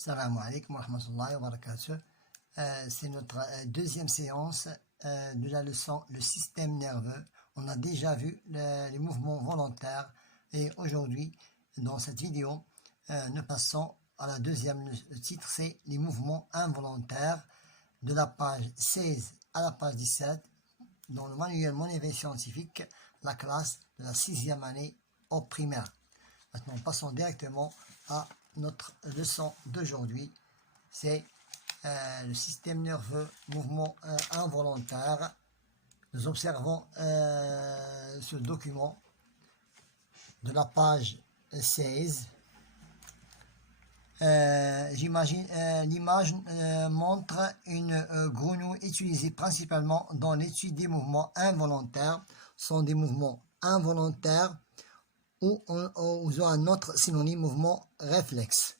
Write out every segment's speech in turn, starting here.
Salam alaikum wa rahmatullahi wa barakatuh. C'est notre deuxième séance de la leçon Le système nerveux. On a déjà vu les mouvements volontaires et aujourd'hui, dans cette vidéo, nous passons à la deuxième. Le titre, c'est les mouvements involontaires de la page 16 à la page 17 dans le manuel Mon éveil scientifique, la classe de la 6e année au primaire. Maintenant, passons directement à notre leçon d'aujourd'hui. C'est le système nerveux, mouvement involontaire. Nous observons ce document de la page 16. L'image montre une grenouille utilisée principalement dans l'étude des mouvements involontaires. Ce sont des mouvements involontaires ou un autre synonyme, mouvement réflexe.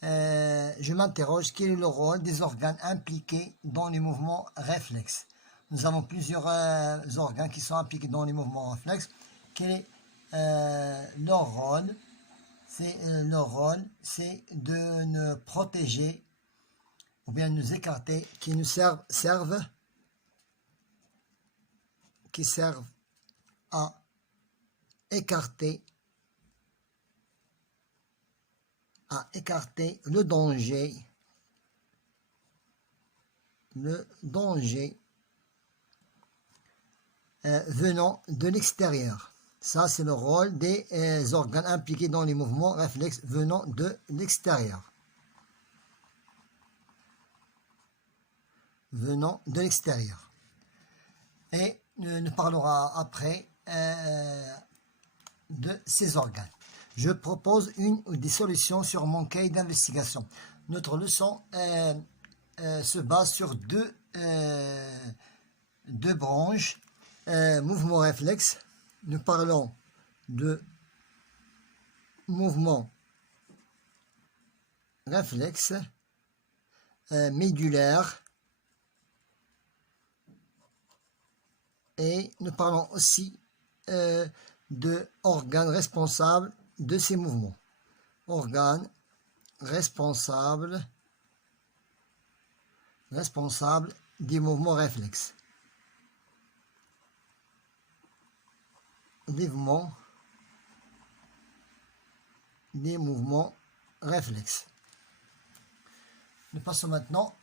Je m'interroge, quel est le rôle des organes impliqués dans les mouvements réflexes? Nous avons plusieurs organes qui sont impliqués dans les mouvements réflexes. Quel est leur rôle? Leur rôle, c'est de nous protéger ou bien nous écarter, qui nous servent à écarter le danger venant de l'extérieur. Ça, c'est le rôle des organes impliqués dans les mouvements réflexes venant de l'extérieur. Et nous parlerons après de ces organes. Je propose une ou des solutions sur mon cahier d'investigation. Notre leçon se base sur deux branches. Mouvement réflexe. Nous parlons de mouvement réflexe médulaire et nous parlons aussi de organes responsables de ces mouvements. Organes responsables des mouvements réflexes. Des mouvements réflexes. Nous passons maintenant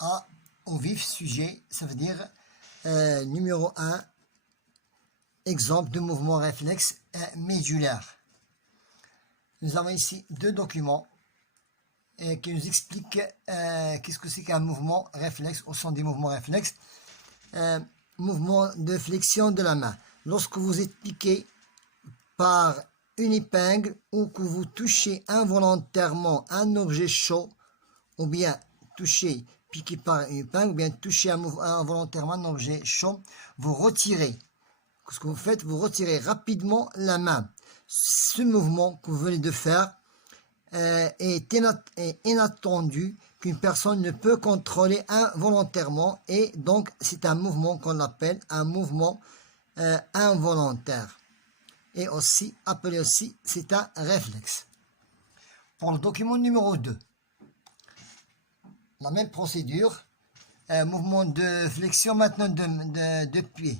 au vif sujet, ça veut dire numéro 1, exemple de mouvement réflexe médulaire. Nous avons ici deux documents qui nous expliquent qu'est-ce que c'est qu'un mouvement réflexe au sein des mouvements réflexes. Mouvement de flexion de la main. Lorsque vous êtes piqué par une épingle ou que vous touchez involontairement un objet chaud, ou bien piqué par une épingle, ou bien toucher involontairement un objet chaud, vous retirez. Ce que vous faites, vous retirez rapidement la main. Ce mouvement que vous venez de faire est inattendu, qu'une personne ne peut contrôler involontairement, et donc c'est un mouvement qu'on appelle un mouvement involontaire. Et aussi, appelé aussi, c'est un réflexe. Pour le document numéro 2, la même procédure, mouvement de flexion maintenant de pied.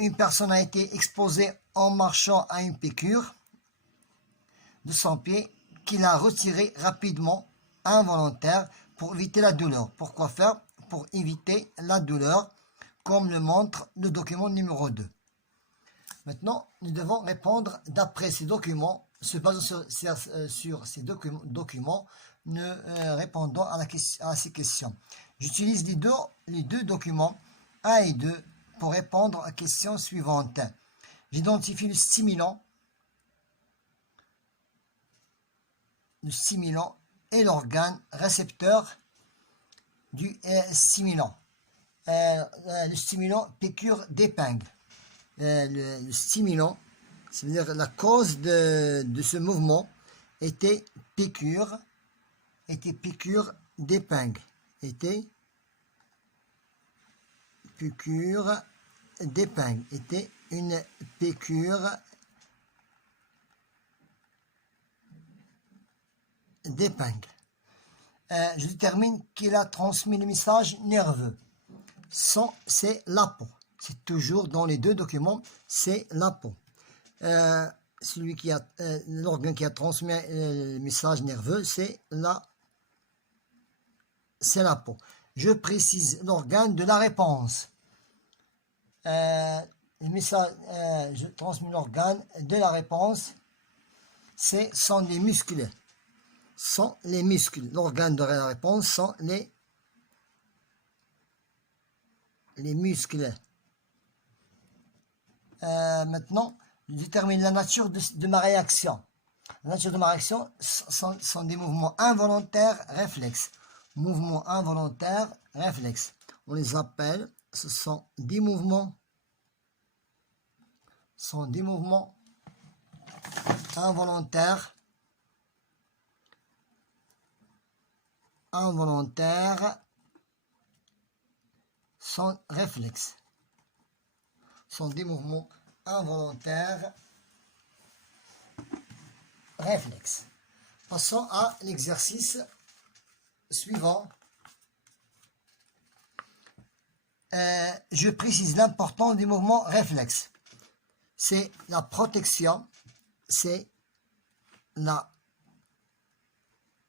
Une personne a été exposée en marchant à une piqûre de son pied qu'il a retiré rapidement, involontaire, pour éviter la douleur. Pourquoi faire? Pour éviter la douleur, comme le montre le document numéro 2. Maintenant, nous devons répondre d'après ces documents, se basant sur ces documents, nous répondons à ces questions. J'utilise les deux documents 1 et 2 pour répondre aux questions suivantes. J'identifie le stimulant et l'organe récepteur du stimulant. Le stimulant, piqûre d'épingle. Le stimulant, c'est-à-dire la cause de ce mouvement était piqûre d'épingle. Était une piqûre d'épingle. Je détermine qu'il a transmis le message nerveux. C'est la peau. C'est toujours dans les deux documents, c'est la peau. Celui qui a l'organe qui a transmis le message nerveux, c'est la peau. Je précise l'organe de la réponse. Je transmets l'organe de la réponse, sont les muscles. Sont les muscles. L'organe de la réponse sont les muscles. Maintenant, je détermine la nature de ma réaction. La nature de ma réaction sont des mouvements involontaires réflexes. Mouvements involontaires réflexes. On les appelle, ce sont des mouvements involontaires sont réflexes. Sont des mouvements involontaires réflexes. Passons à l'exercice suivant. Je précise l'importance des mouvements réflexes. C'est la protection,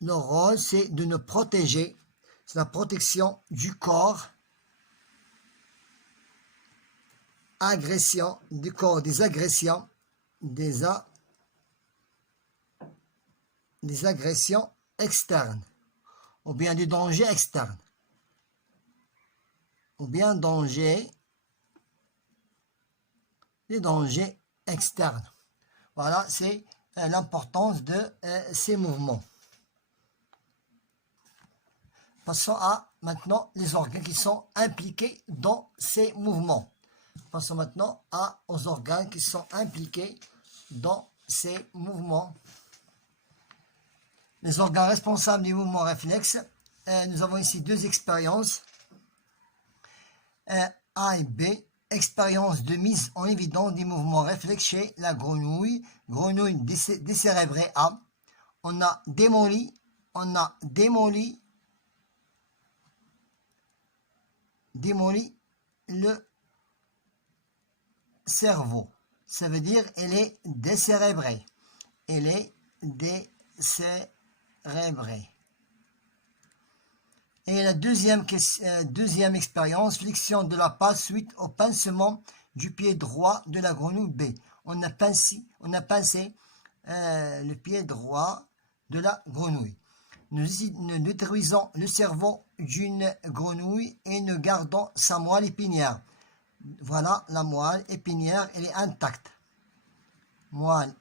le rôle, c'est de nous protéger. C'est la protection du corps, agression du corps, des agressions, des agressions externes, ou bien des dangers externes, ou bien des dangers externes. Voilà, c'est l'importance de ces mouvements. Passons à maintenant les organes qui sont impliqués dans ces mouvements. Passons maintenant aux organes qui sont impliqués dans ces mouvements. Les organes responsables des mouvements réflexes. Nous avons ici deux expériences. A et B. Expérience de mise en évidence des mouvements réflexes chez la grenouille. Grenouille décérébrée A. On a démoli le cerveau. Ça veut dire elle est décérébrée. Elle est décérébrée. Et la deuxième expérience, flexion de la patte suite au pincement du pied droit de la grenouille B. On a pincé le pied droit de la grenouille. Nous détruisons le cerveau d'une grenouille et nous gardons sa moelle épinière. Voilà la moelle épinière, elle est intacte. Moelle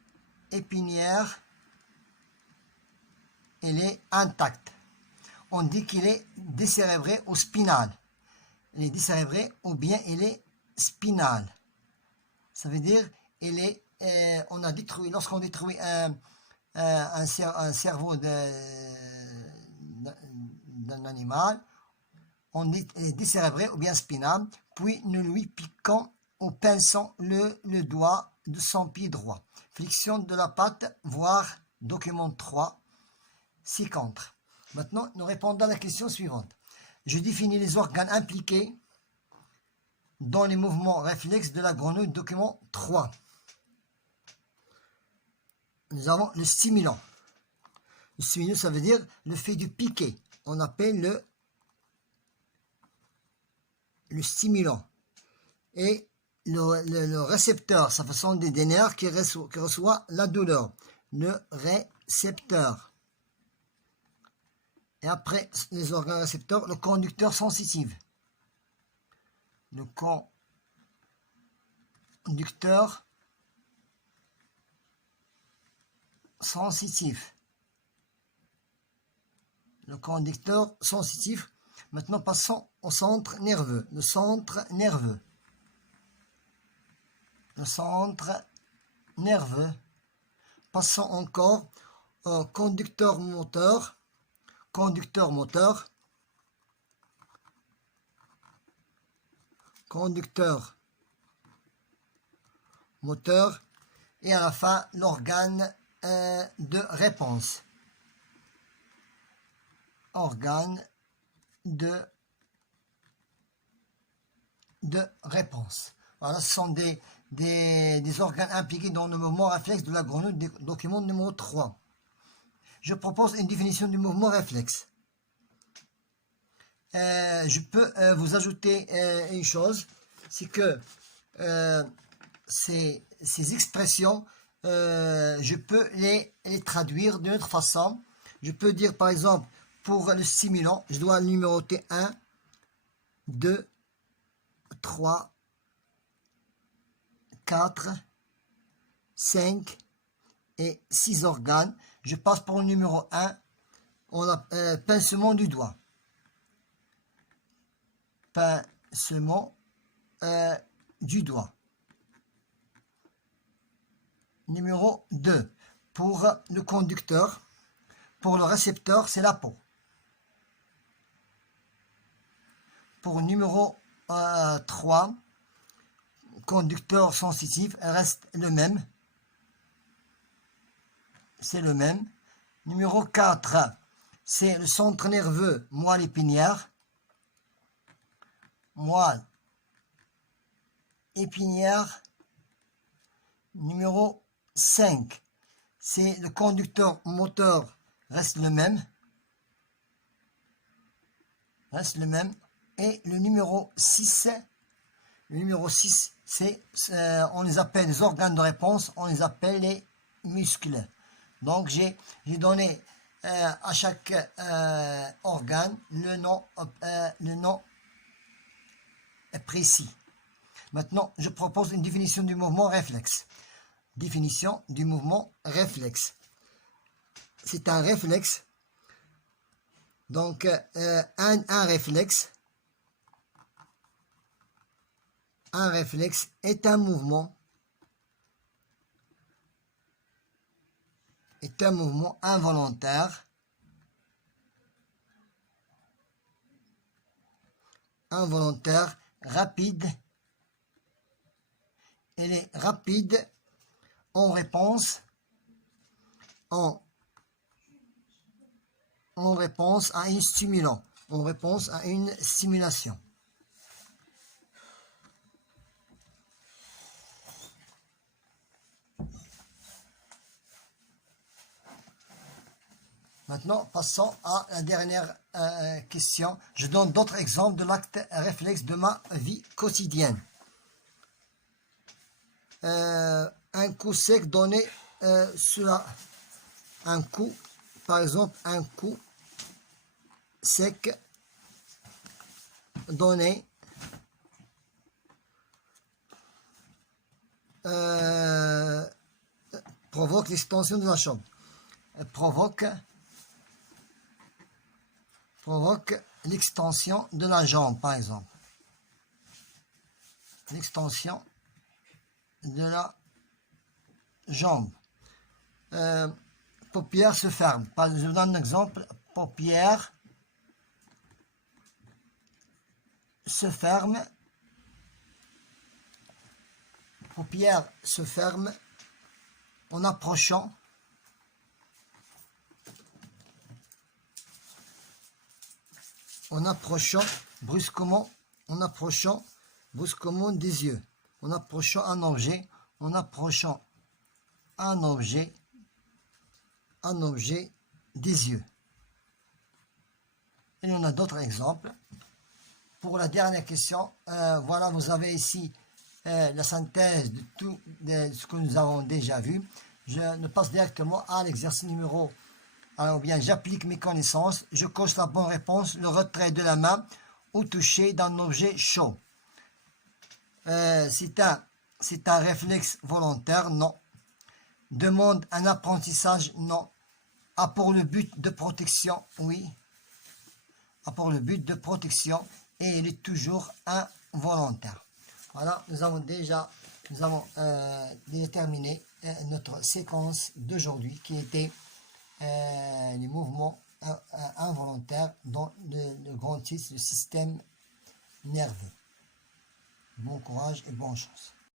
épinière, elle est intacte. On dit qu'il est décérébré ou spinal. Il est décérébré ou bien il est spinal. Ça veut dire on a détruit, lorsqu'on détruit un cerveau d'un animal, on est décérébré ou bien spinal, puis nous lui piquons ou pinçons le doigt de son pied droit. Flexion de la patte, voire document 3, ci-contre. Maintenant, nous répondons à la question suivante. Je définis les organes impliqués dans les mouvements réflexes de la grenouille, document 3. Nous avons le stimulant. Le stimulant, ça veut dire le fait du piquer. On appelle le stimulant. Et le récepteur, ça sont des nerfs qui reçoit la douleur. Le récepteur. Et après les organes récepteurs, le conducteur sensitif. Le conducteur sensitif. Le conducteur sensitif. Maintenant, passons au centre nerveux. Le centre nerveux. Le centre nerveux. Passons encore au conducteur moteur. Conducteur moteur. Conducteur moteur. Et à la fin, l'organe de réponse. organes de réponse. Voilà, ce sont des organes impliqués dans le mouvement réflexe de la grenouille, document numéro 3. Je propose une définition du mouvement réflexe. Je peux vous ajouter une chose, c'est que ces expressions, je peux les traduire d'une autre façon. Je peux dire par exemple, pour le stimulant, je dois numéroter 1, 2, 3, 4, 5 et 6 organes. Je passe pour le numéro 1, on a pincement du doigt. Pincement du doigt. Numéro 2, pour le conducteur, pour le récepteur, c'est la peau. Pour numéro 3, conducteur sensitif, reste le même. C'est le même. Numéro 4, c'est le centre nerveux, moelle épinière. Moelle épinière. Numéro 5, c'est le conducteur moteur, reste le même. Reste le même. Et le numéro 6, c'est, on les appelle les organes de réponse, on les appelle les muscles. Donc j'ai donné à chaque organe le nom précis. Maintenant, je propose une définition du mouvement réflexe. Définition du mouvement réflexe. C'est un réflexe. Donc, un réflexe. Un réflexe est un mouvement. Est un mouvement involontaire. Involontaire, rapide. Elle est rapide en réponse à un stimulant, en réponse à une stimulation. Maintenant, passons à la dernière question. Je donne d'autres exemples de l'acte réflexe de ma vie quotidienne. Un coup sec donné sur un coup, par exemple, un coup sec donné provoque l'extension de la jambe. Provoque l'extension de la jambe, par exemple. L'extension de la jambe. Paupières se ferment. Je vous donne un exemple. Paupières se ferment. Paupières se ferment en approchant brusquement des yeux, en approchant un objet, des yeux. Et on a d'autres exemples. Pour la dernière question, voilà, vous avez ici la synthèse de tout ce que nous avons déjà vu. Je ne passe directement à l'exercice numéro. Alors bien, j'applique mes connaissances, je coche la bonne réponse, le retrait de la main au toucher d'un objet chaud. C'est un réflexe volontaire, non. Demande un apprentissage, non. A pour le but de protection, oui. A pour le but de protection et il est toujours involontaire. Voilà, nous avons déjà terminé notre séquence d'aujourd'hui qui était les mouvements involontaires dans le grand titre, le système nerveux. Bon courage et bonne chance.